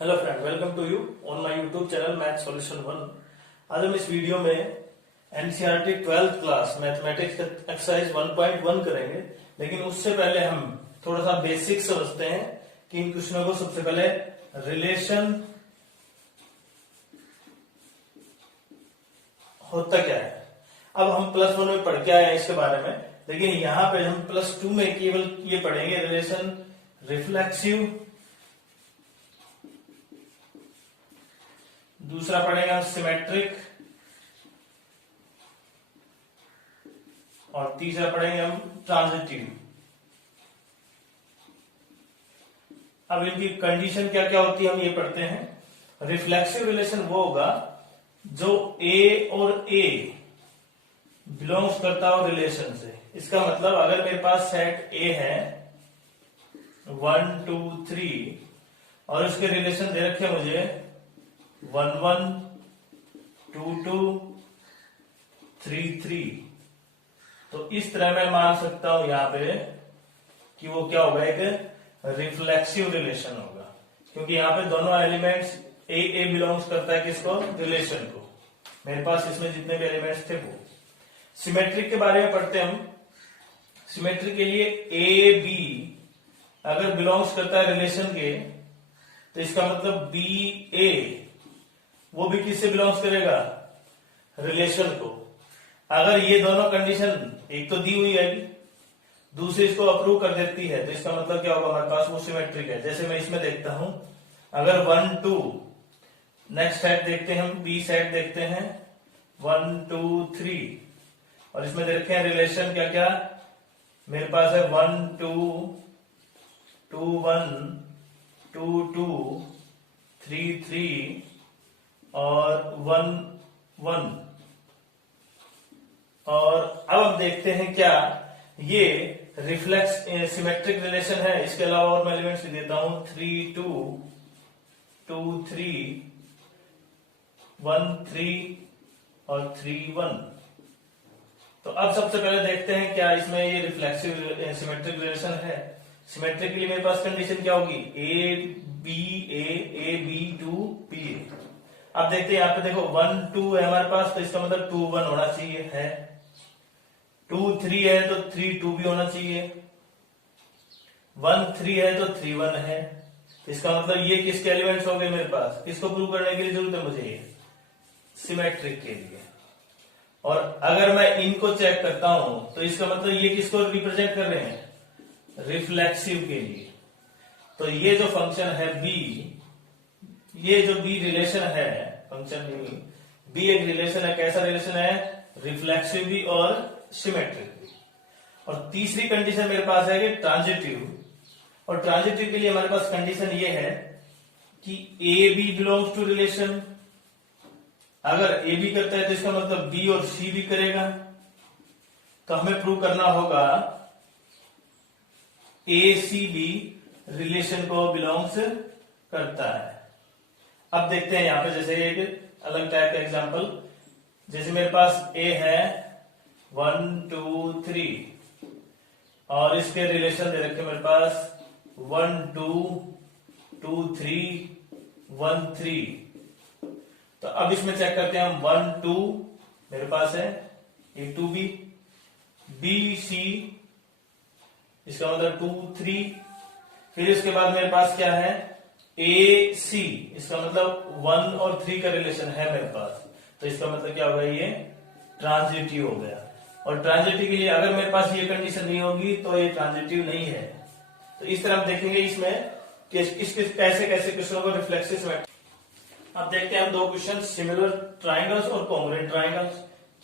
Hello friend, welcome to you on my YouTube channel math solution 1। आज हम इस video में NCERT 12th class mathematics exercise 1.1 करेंगे। लेकिन उससे पहले हम थोड़ा सा बेसिक समझते हैं कि इन क्वेश्चनों को सबसे पहले रिलेशन होता क्या है। अब हम +1 में पढ़ के आए हैं इसके बारे में, लेकिन यहाँ पे हम +2 में केवल ये पढ़ेंगे रिलेशन रिफ्लेक्सिव, दूसरा पढ़ेंगे हम सिमेट्रिक और तीसरा पढ़ेंगे हम ट्रांजिटिव। अब इनकी कंडीशन क्या क्या होती है हम ये पढ़ते हैं। रिफ्लेक्सिव रिलेशन वो होगा जो ए और ए बिलोंग्स करता हो रिलेशन से। इसका मतलब अगर मेरे पास सेट ए है 1 2 3 और उसके रिलेशन दे रखे मुझे 1 1 2 2 3 3, तो इस तरह मैं मान सकता हूं यहां पे कि वो क्या होगा, एक रिफ्लेक्सिव रिलेशन होगा, क्योंकि यहां पे दोनों एलिमेंट्स ए बिलोंग्स करता है किसको, रिलेशन को। मेरे पास इसमें जितने भी एलिमेंट्स थे वो। सिमेट्रिक के बारे में पढ़ते हम। सिमेट्रिक के लिए ए बी अगर बिलोंग्स करता है रिलेशन के, तो इसका मतलब बी ए वो भी किससे बिलोंग्स करेगा, रिलेशन को। अगर ये दोनों कंडीशन एक तो दी हुई है, दूसरी इसको अप्रूव कर देती है, तो इसका मतलब क्या होगा, हमारे पास वो सिमेट्रिक है। जैसे मैं इसमें देखता हूं, अगर 1 2 नेक्स्ट सेट देखते हैं हम, बी सेट देखते हैं 1 2 3 और इसमें देखे हैं रिलेशन क्या क्या मेरे पास है 1 2 2 1 2 2 3 3 और 1 1। और अब हम देखते हैं क्या ये रिफ्लेक्स सिमेट्रिक रिलेशन है। इसके अलावा और मैं एलिमेंट्स भी देता हूं 3 2 2 3 1 3 और 3 1। तो अब सबसे पहले देखते हैं क्या इसमें ये रिफ्लेक्सिव सिमेट्रिक रिलेशन है। सिमेट्रिक के लिए मेरे पास कंडीशन क्या होगी, ए बी 2 बी ए। अब देखते हैं यहाँ पे देखो 1 2 है हमारे पास, तो इसका मतलब 2 1 होना चाहिए है। 2 3 है तो 3 2 भी होना चाहिए। 1 3 है तो 3 1 है। तो इसका मतलब ये किसके एलिमेंट्स हो गए मेरे पास। किसको प्रूव करने के लिए जरूरत है मुझे, ये सिमेट्रिक के लिए। और अगर मैं इनको चेक करता हूं तो इसका मतलब ये किसको रिप्रेजेंट कर रहे हैं, रिफ्लेक्सिव के लिए। तो ये जो फंक्शन है बी, ये जो बी रिलेशन है, फंक्शन बी एक रिलेशन है। कैसा रिलेशन है, रिफ्लेक्सिव भी और सिमेट्रिक भी। और तीसरी कंडीशन मेरे पास है कि ट्रांजिटिव। और ट्रांजिटिव के लिए हमारे पास कंडीशन ये है कि a b belongs to relation. अगर ए बी करता है तो इसका मतलब बी और सी भी करेगा। तो हमें प्रूव करना होगा ए सी बी रिलेशन को बिलोंग्स करता है। अब देखते हैं यहां पे जैसे एक अलग टाइप का एग्जांपल। जैसे मेरे पास ए है 1 2 3 और इसके रिलेशन दे रखे मेरे पास 1 2 2 3 1 3। तो अब इसमें चेक करते हैं हम 1 2 मेरे पास है ए 2 बी सी, इसका मतलब 2 3। फिर इसके बाद मेरे पास क्या है, ए सी, इसका मतलब 1 और 3 का रिलेशन है मेरे पास। तो इसका मतलब क्या होगा, ये ट्रांजिटिव हो गया। और ट्रांजिटिव के लिए अगर मेरे पास ये कंडीशन नहीं होगी तो ये ट्रांजिटिव नहीं है। तो इस तरह हम देखेंगे इसमें कि कैसे कैसे क्वेश्चनों को रिफ्लेक्सिव सिमेट्रिक। अब देखते हैं हम दो क्वेश्चन, सिमिलर ट्राइंगल्स और कॉन्ग्रुएंट ट्राइंगल्स,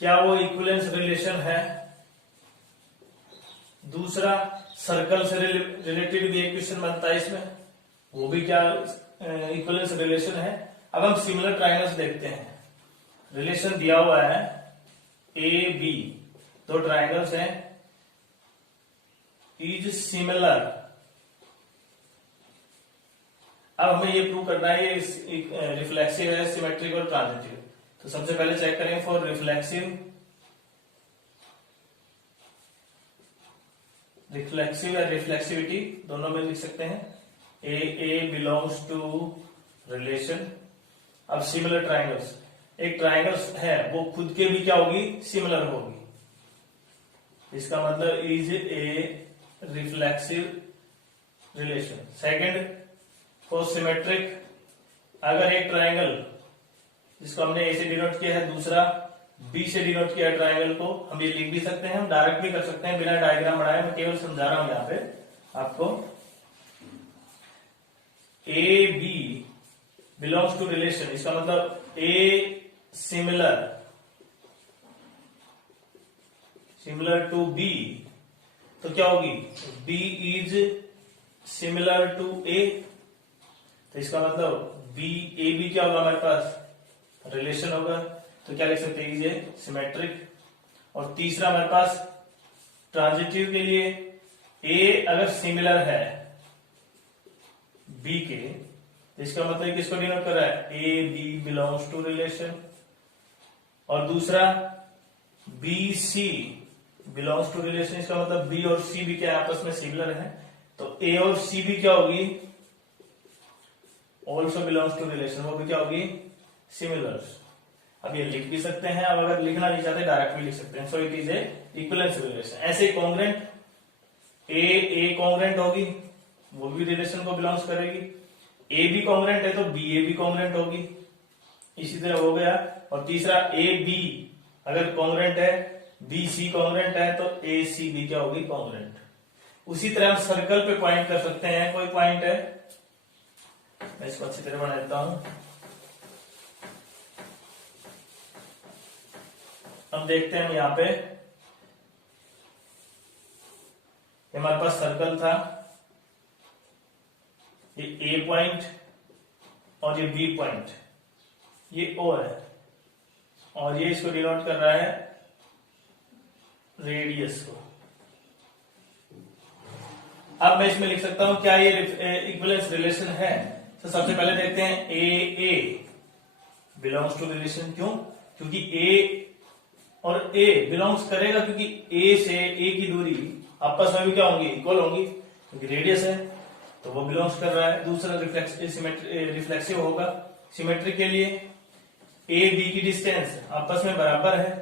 क्या वो इक्विवेलेंस रिलेशन है। दूसरा सर्कल से रिलेटेड भी एक क्वेश्चन बनता है इसमें, वो भी क्या इक्विवेलेंस रिलेशन है। अब हम सिमिलर ट्राइंगल्स देखते हैं। रिलेशन दिया हुआ है ए बी, दो ट्राइंगल्स हैं, इज सिमिलर। अब हमें ये प्रूव करना है ये रिफ्लेक्सिव है, सिमेट्रिक और ट्रांजिटिव। तो सबसे पहले चेक करेंगे फॉर रिफ्लेक्सिव। रिफ्लेक्सिव या रिफ्लेक्सिविटी दोनों में लिख सकते हैं। ए बिलोंग्स टू रिलेशन। अब सिमिलर ट्राइंगल्स, एक ट्राइंगल्स है वो खुद के भी क्या होगी, सिमिलर होगी, इसका मतलब is a reflexive relation. Second, for symmetric, अगर एक ट्राइंगल जिसको हमने ए से डिनोट किया है, दूसरा बी से डिनोट किया है ट्राइंगल को, हम ये लिख भी सकते हैं, हम डायरेक्ट भी कर सकते हैं बिना डायग्राम बनाए, मैं केवल समझा रहा हूं यहां पे आपको। A b belongs to relation, इसका मतलब ए सिमिलर टू बी, तो क्या होगी, b is similar to a, तो इसका मतलब बी ए बी क्या होगा हमारे पास, रिलेशन होगा, तो क्या लिख सकते हैं, ये सिमेट्रिक। और तीसरा हमारे पास ट्रांजिटिव के लिए, ए अगर सिमिलर है बी के, तो इसका मतलब किसको डिनोट कर रहा है, a b belongs to relation. और दूसरा b c belongs to relation, इसका मतलब बी और सी भी क्या आपस में सिमिलर है, तो ए और सी भी क्या होगी, ऑल्सो बिलोंग्स टू रिलेशन, वो भी क्या होगी, सिमिलर। अब ये लिख भी सकते हैं, अब अगर लिखना नहीं चाहते डायरेक्ट भी लिख सकते हैं। So it is A equivalence relation. ऐसे कॉन्ग्रेंट, ए कॉन्ग्रेंट होगी, वो भी रिलेशन को बिलोंग्स करेगी, ए बी कॉन्ग्रेंट है तो बी ए बी कॉन्ग्रेंट होगी, इसी तरह हो गया। और तीसरा ए बी अगर कॉन्ग्रेंट है, बी सी कॉन्ग्रेंट है, तो ए सी बी क्या होगी, कॉन्ग्रेंट। उसी तरह हम सर्कल पे पॉइंट कर सकते हैं, कोई पॉइंट है, मैं इसको अच्छी तरह बना देता हूं। हम देखते हैं यहां पे, हमारे पास सर्कल था, ये ए पॉइंट और ये बी पॉइंट, ये ओ है, और ये इसको डिनोट कर रहा है रेडियस को। अब मैं इसमें लिख सकता हूं क्या ये इक्विवेलेंस रिलेशन है, तो सबसे पहले देखते हैं ए बिलोंग्स टू रिलेशन। क्यों, क्योंकि ए और ए बिलोंग्स करेगा, क्योंकि ए से ए की दूरी आपस में भी क्या होंगी, इक्वल होंगी, क्योंकि रेडियस है, तो वो बिलोंग्स कर रहा है। दूसरा रिफ्लेक्सिव होगा, सिमेट्रिक के लिए ए बी की डिस्टेंस आपस में बराबर है,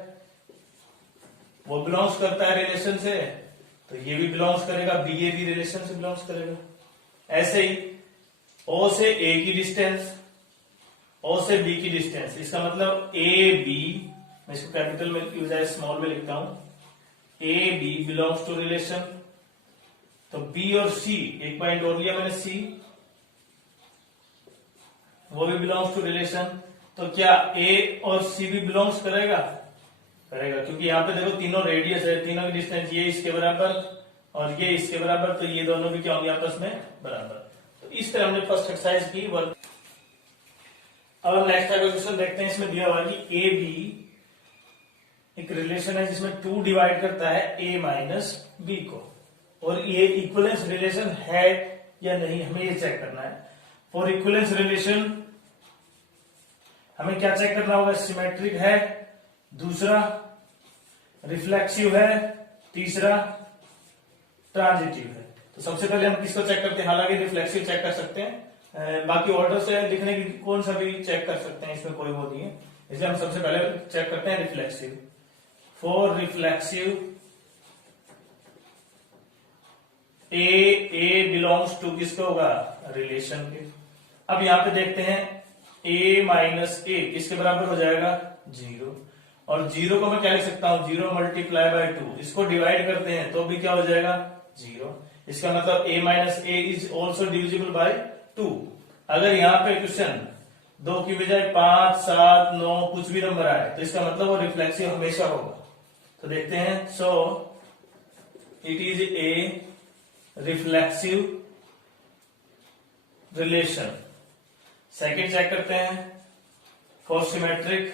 वो बिलोंग्स करता है रिलेशन से, तो ये भी बिलोंग्स करेगा, बी ए बी रिलेशन से बिलोंग्स करेगा। ऐसे ही ओ से ए की डिस्टेंस, ओ से बी की डिस्टेंस, इसका मतलब ए बी, मैं इसको कैपिटल में की बजाय स्मॉल में लिखता हूं, ए बी बिलोंग्स टू रिलेशन, तो बी और सी, एक पॉइंट और लिया मैंने सी, वो भी बिलोंग्स टू रिलेशन। तो क्या ए और सी भी बिलोंग्स करेगा, क्योंकि यहाँ पे देखो तीनों रेडियस है, तीनों की डिस्टेंस ये इसके बराबर और ये इसके बराबर, तो ये दोनों भी क्या होंगे आपस में बराबर। तो इस तरह हमने फर्स्ट एक्सरसाइज की वर्क। अब हम नेक्स्ट क्वेश्चन देखते हैं, इसमें दिया हुआ है कि ए बी एक रिलेशन है जिसमें 2 डिवाइड करता है ए माइनस बी को, और ये इक्विवेलेंस रिलेशन है या नहीं हमें ये चेक करना है। फॉर इक्विवेलेंस रिलेशन हमें क्या चेक करना होगा, सिमेट्रिक है, दूसरा रिफ्लेक्सिव है, तीसरा ट्रांजिटिव है। तो सबसे पहले हम किसको चेक करते हैं, हालांकि रिफ्लेक्सिव चेक कर सकते हैं, बाकी ऑर्डर से लिखने की कौन सा भी चेक कर सकते हैं, इसमें कोई वो नहीं है, इसलिए हम सबसे पहले चेक करते हैं reflexive. For reflexive a belongs to किसको होगा, रिलेशन के। अब यहां पे देखते हैं ए माइनस ए किसके बराबर हो जाएगा, 0, और 0 को मैं क्या लिख सकता हूं, 0 मल्टीप्लाई बाय 2, इसको डिवाइड करते हैं तो भी क्या हो जाएगा, 0। इसका मतलब a minus A is also divisible by 2। अगर यहाँ पे क्वेश्चन 2 की बजाय 5, 7, 9 कुछ भी नंबर आए, तो इसका मतलब वो रिफ्लेक्सिव हमेशा होगा। तो देखते हैं, so it is a reflexive relation. Second check करते हैं, for symmetric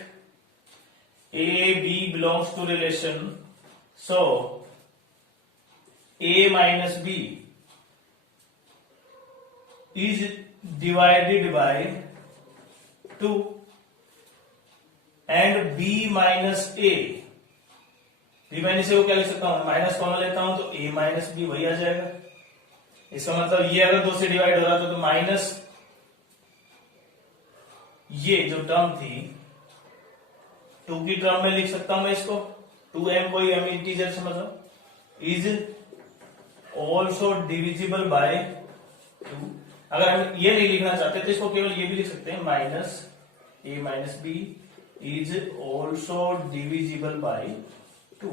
a b belongs to relation, so a minus b is divided by 2 and b minus a, b minus a को क्या लिख सकता हूं, माइनस कॉमन लेता हूं तो a माइनस बी वही आ जाएगा। इसका मतलब ये अगर 2 से डिवाइड हो रहा था तो माइनस ये जो टर्म थी 2 की टर्म में लिख सकता हूं मैं इसको, 2m कोई m इंटीजर समझो, इज ऑल्सो डिविजिबल बाय 2। अगर हम ये नहीं लिखना चाहते तो इसको केवल ये भी लिख सकते हैं, minus a minus b is also divisible by 2।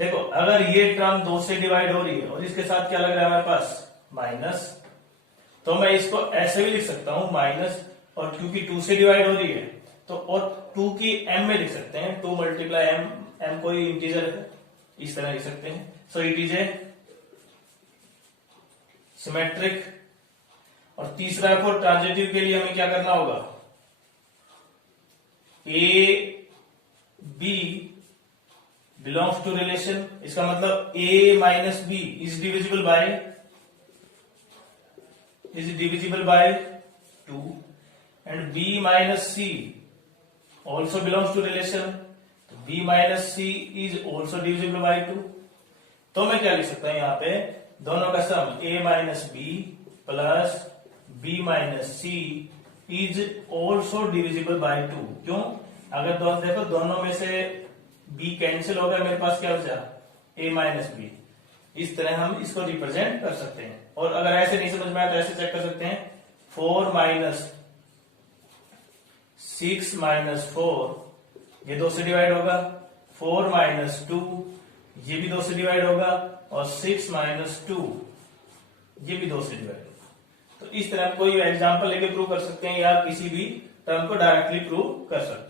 देखो अगर ये टर्म 2 से डिवाइड हो रही है और इसके साथ क्या लग रहा है हमारे पास माइनस, तो मैं इसको ऐसे भी लिख सकता हूं माइनस, और क्योंकि 2 से डिवाइड हो रही है तो और 2 की m में लिख सकते हैं, 2 मल्टीप्लाई m, m कोई इंटीजर है, इस तरह लिख सकते हैं। So it is A symmetric. और तीसरा फॉर ट्रांजिटिव के लिए हमें क्या करना होगा, a b belongs to relation, इसका मतलब a minus b is divisible by 2 and b minus c also belongs to relation, तो b minus c is also divisible by 2। तो मैं क्या लिख सकता हूं यहाँ पे, दोनों का sum a minus b plus b minus c is also divisible by 2। क्यों, अगर देखो दोनों में से b कैंसिल हो गया, मेरे पास क्या बचा a माइनस बी। इस तरह हम इसको रिप्रेजेंट कर सकते हैं। और अगर ऐसे नहीं समझ में आया तो ऐसे चेक कर सकते हैं, 4 माइनस 6 माइनस 4 ये 2 से डिवाइड होगा, 4 माइनस 2 ये भी 2 से डिवाइड होगा, और 6 माइनस 2 ये भी 2 से डिवाइड होगा। तो इस तरह कोई एग्जांपल लेके प्रूव कर सकते हैं या किसी भी टर्म को डायरेक्टली प्रूव कर सकते हैं।